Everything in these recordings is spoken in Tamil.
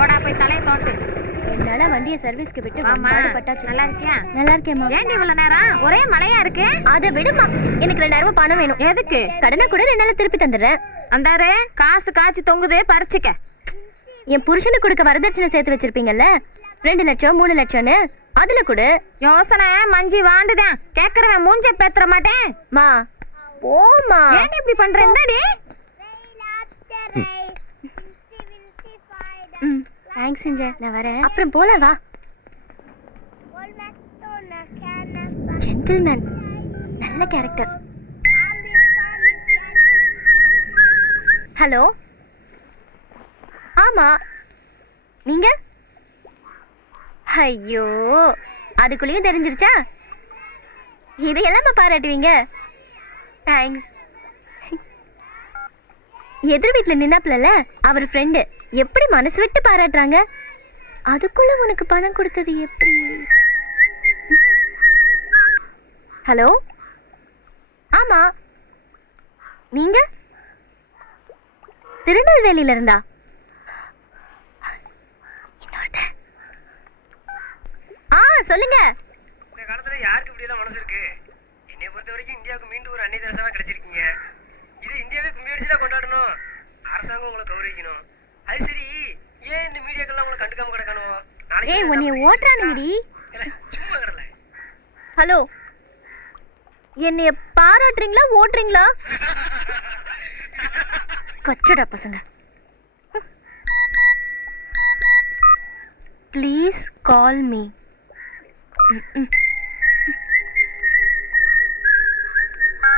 போடா போய் தலையை போட்டு. என்னால வண்டியை சர்வீஸ்க்கு விட்டு பட்டாச்சு. நல்லா இருக்கியா? நல்லா இருக்கேம்மா. ஏன்டி இவ்வளவு நேரம் ஒரே மழையா இருக்கு? அதை விடுமா, எனக்கு 2000 ரூபாய் பணம் வேணும். எதுக்கு? கடனை கூட 2 நாள் திருப்பி தந்துடுறேன். அந்தாரு காசு காய்ச்சி தொங்குது, பறிச்சுக்க. என் புருஷனுக்கு கொடுக்க வரதட்சணை சேர்த்து வச்சிருப்பீங்கல்ல, 2 லட்சம் 3 லட்சம்னு, அதுல கூட யோசனை மஞ்சி வாண்டுதான். கேக்குறவன் மூஞ்ச பேத்துற மாட்டேன். மா ஓமா, ஏன் இப்படி பண்ற? என்னடி? தேங்க்ஸ் செஞ்ச, நான் வரேன். அப்புறம் போல வா. ஜென்டில்மேன், நல்ல கேரக்டர். ஹலோ, ஆமா நீங்க? ஐயோ, அதுக்குள்ளேயும் தெரிஞ்சிருச்சா? இதையெல்லாம் பாராட்டுவீங்க. தேங்க்ஸ். எதிர் வீட்டில் நின்னாப்புல அவர் ஃப்ரெண்டு எப்படி மனசு விட்டு பாராட்டுறாங்க. அதுக்குள்ள உனக்கு பணம் கொடுத்தது எப்படி? ஹலோ, ஆமா நீங்க திருநெல்வேலியில இருந்தா? சொல்லுங்க. இந்த காலத்துல யாருக்கு இப்படி எல்லாம் மனசு இருக்கு? என்னை பொறுத்த வரைக்கும் இந்தியாவுக்கு மீண்டும் ஒரு அன்னை தெரசாவா கிடைச்சிருக்கீங்க. இது இந்தியாவே கும்பி அடிச்சுட்டா கொண்டாடணும். அரசாங்கம் உங்களை கௌரவிக்கணும். அது சரி, ஏன் இந்த மீடியாக்கெல்லாம் உங்களை கண்டுக்காம கிடக்கணும்? ஏய், உன்னை ஓட்றானுங்கடி. சும்மா கிடல. ஹலோ, என்னைய பாராட்டுறீங்களா ஓட்டுறீங்களா? கச்சடா பசங்க. Please call me.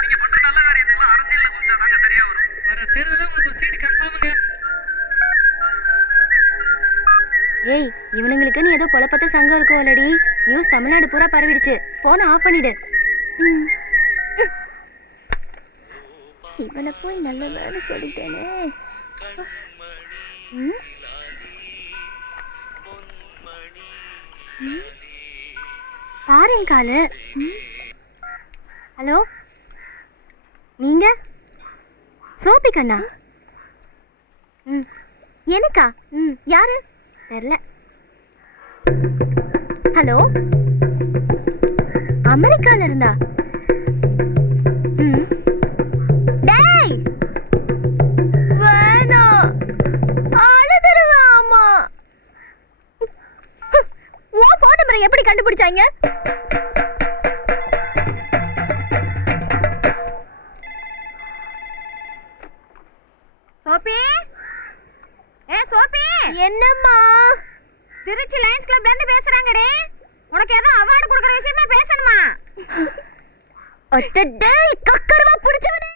நீங்க பண்ற நல்ல காரியத்துக்கு அரசியல்ல கொஞ்சம் தாங்க சரியா வரும். வர தேர்தல்ல உங்களுக்கு ஒரு சீட் கன்ஃபார்ம்ங்க. ஏய், இவனுங்களுக்கு நீ ஏதோ பொலப்பத்த சங்கம் இருக்கும் ஆல்ரெடி. நியூஸ் தமிழ்நாடு பூரா பரவிடுச்சு. போனை ஆஃப் பண்ணிடு. இவனை போய் நல்ல வேலை சொல்லிட்டேனே. பாருங்க காலு. ஹலோ, நீங்க சோபி கண்ணா? எனக்கா? யாரு தெரியல. ஹலோ, அமெரிக்கால இருந்தா? டேய் வேணாம், அழுதுருவா. ஆமா, உன் போன் நம்பரை எப்படி கண்டுபிடிச்சாங்க? சோபி, சோபி. என்னம்மா? திருச்சி லைன்ஸ் கிளப்ல இருந்து பேசுறாங்கடி. உனக்கு ஏதோ அவார்டு கொடுக்குற விஷயமா பேசணுமா? அட்டடே, கக்கரவா புடிச்சவனே.